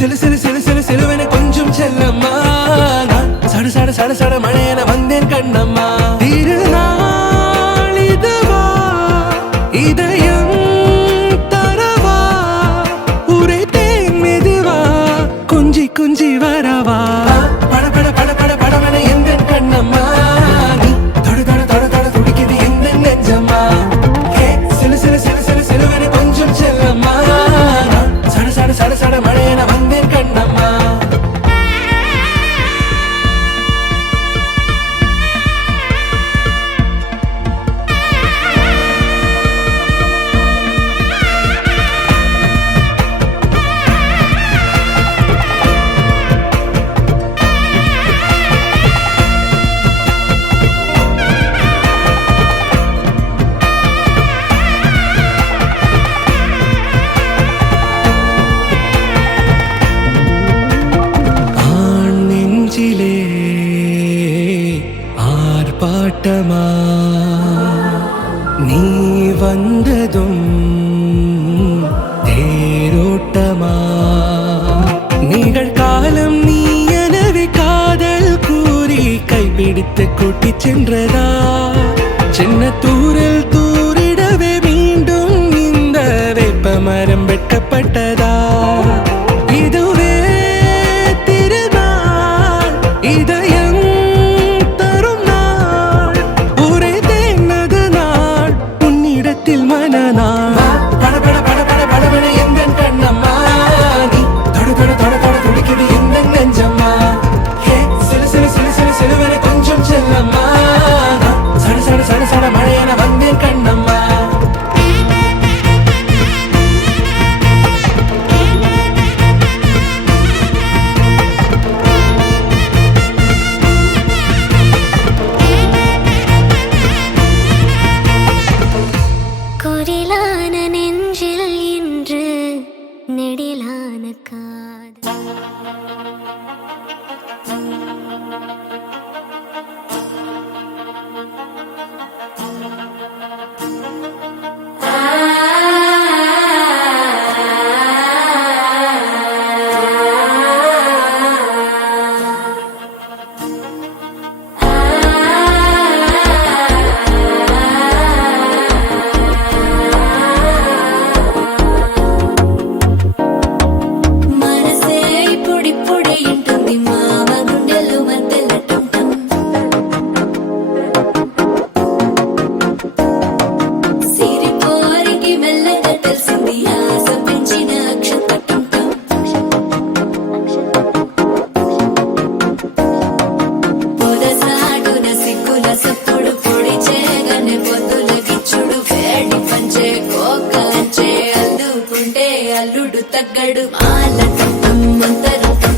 சிலு சிலு சிலு சிலு சிலுவென கொஞ்சம் செல்லம்மா நான் சட சட சட சட மழையென வந்தேன் கண்ணம்மா திருநாள் இதுவா இதயம் தரவா உரைத்தேன் மெதுவா கொஞ்சி கொஞ்சி வரவா பட பட பட பட படவென எந்தன் கண்ணம்மா நீ தொட தொட தொட தொட துடிக்குது எந்தன் நெஞ்சம்மா சிலு சிலு சிலு சிலு சிலுவென கொஞ்சம் செல்லம்மா நான் சட சட சட சட மழையென வந்தேன் கண்ணம்மா ஆர்ப்பாட்டமா நீ வந்ததும் தேரோட்டமா நிகழ்காலம் நீ எனவே காதல் கூறி கைப்பிடித்து கூட்டிச் சென்றதா சின்ன தூரில் தூரிடவே மீண்டும் இந்த வேப்ப மரம் வெட்டப்பட்டதா இதுவே திருநாள் இதயம் மனநாள் பட பட பட பட படவென எந்தன் கண்ணம்மா நீ தொட தொட தொட தொட துடிக்குது எந்தன் நெஞ்சம்மா சிலு சிலு சிலு சிலு சிலுவென கொஞ்சம் செல்லம்மா சட சட சட சட மழையென வந்தேன் கண்ணம்மா குரிலான நெஞ்சில் இன்று நெடிலான காதல் అల్లుడు తగ్గడు మాల కట్టం మంతరం